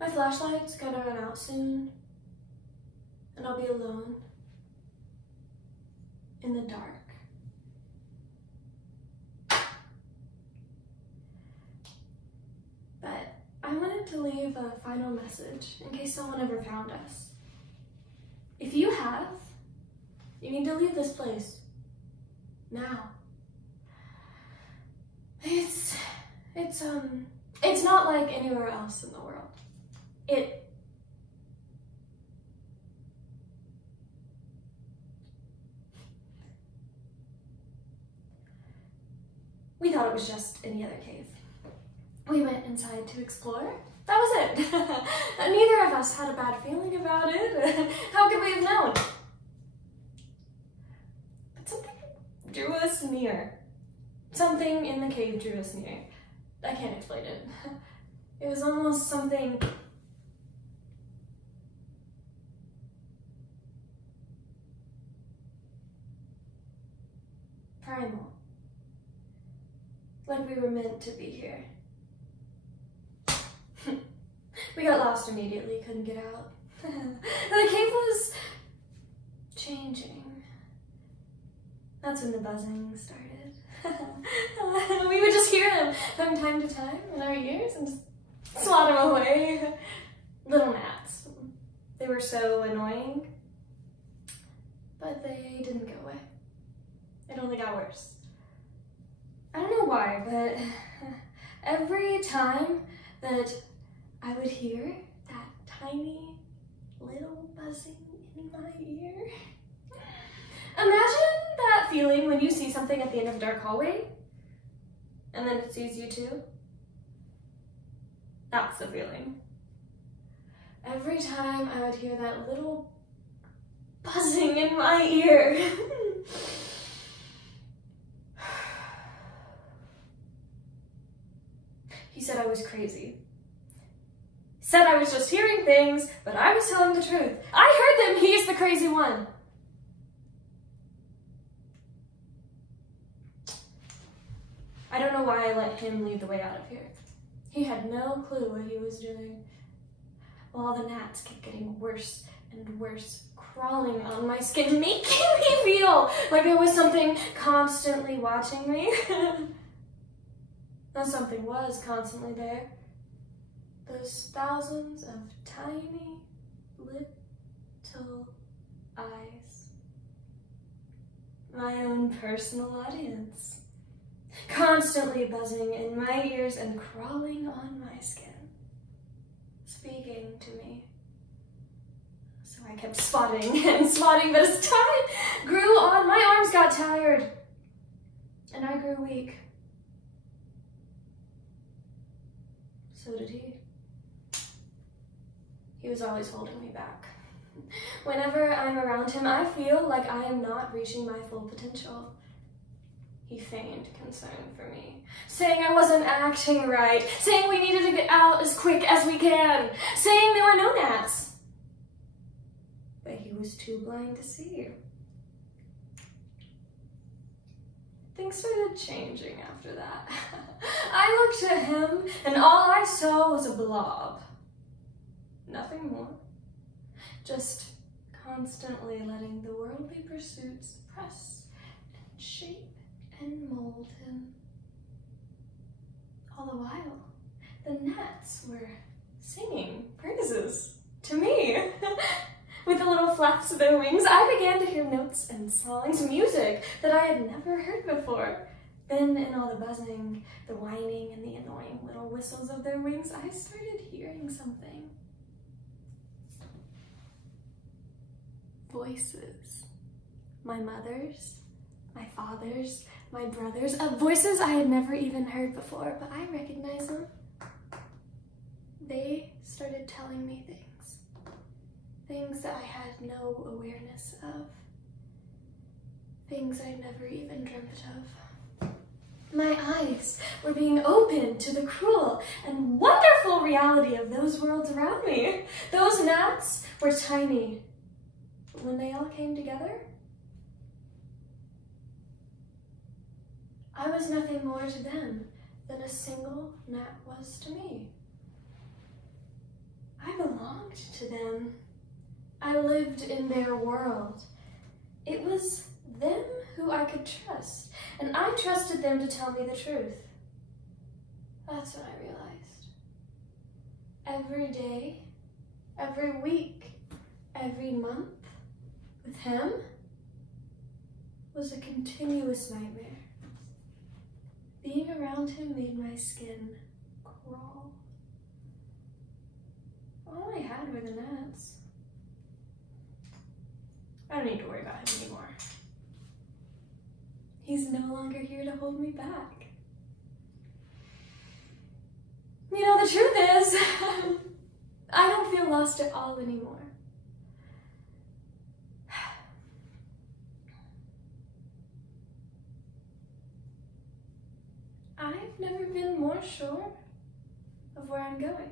My flashlight's gonna run out soon, and I'll be alone in the dark. But I wanted to leave a final message in case someone ever found us. If you have, you need to leave this place now. It's not like anywhere else in the world. We thought it was just any other cave. We went inside to explore. That was it. Neither of us had a bad feeling about it. How could we have known? But something drew us near. Something in the cave drew us near. I can't explain it. It was almost something primal. Like we were meant to be here. We got lost immediately, couldn't get out. The cave was changing. That's when the buzzing started. We would just hear them from time to time in our ears and just swat them away. Little gnats. They were so annoying, but they didn't go away. It only got worse. I don't know why, but every time that I would hear that tiny little buzzing in my ear, imagine that feeling when you see something at the end of a dark hallway and then it sees you too. That's the feeling. Every time I would hear that little buzzing in my ear. He said I was crazy. He said I was just hearing things, but I was telling the truth. I heard them, he's the crazy one. I don't know why I let him lead the way out of here. He had no clue what he was doing. While the gnats kept getting worse and worse, crawling on my skin, making me feel like there was something constantly watching me. Though something was constantly there. Those thousands of tiny little eyes. My own personal audience. Constantly buzzing in my ears and crawling on my skin. Speaking to me. So I kept swatting and swatting, but as time grew on, my arms got tired. And I grew weak. So did he. He was always holding me back. Whenever I'm around him, I feel like I am not reaching my full potential. He feigned concern for me, saying I wasn't acting right, saying we needed to get out as quick as we can, saying there were no gnats. But he was too blind to see. Things started changing after that. I looked at him and all I saw was a blob. Nothing more. Just constantly letting the worldly pursuits press and shape and mold him. All the while, the gnats were singing praises to me. With the little flaps of their wings, I began to hear notes and songs, music that I had never heard before. Then in all the buzzing, the whining, and the annoying little whistles of their wings, I started hearing something. Voices. My mother's, my father's, my brother's, voices I had never even heard before, but I recognized them. They started telling me things. Things that I had no awareness of. Things I'd never even dreamt of. My eyes were being opened to the cruel and wonderful reality of those worlds around me. Those gnats were tiny. But when they all came together, I was nothing more to them than a single gnat was to me. I belonged to them. I lived in their world. It was them who I could trust, and I trusted them to tell me the truth. That's when I realized. Every day, every week, every month, with him, was a continuous nightmare. Being around him made my skin crawl. All I had were the gnats. I don't need to worry about him anymore. He's no longer here to hold me back. You know, the truth is, I don't feel lost at all anymore. I've never been more sure of where I'm going.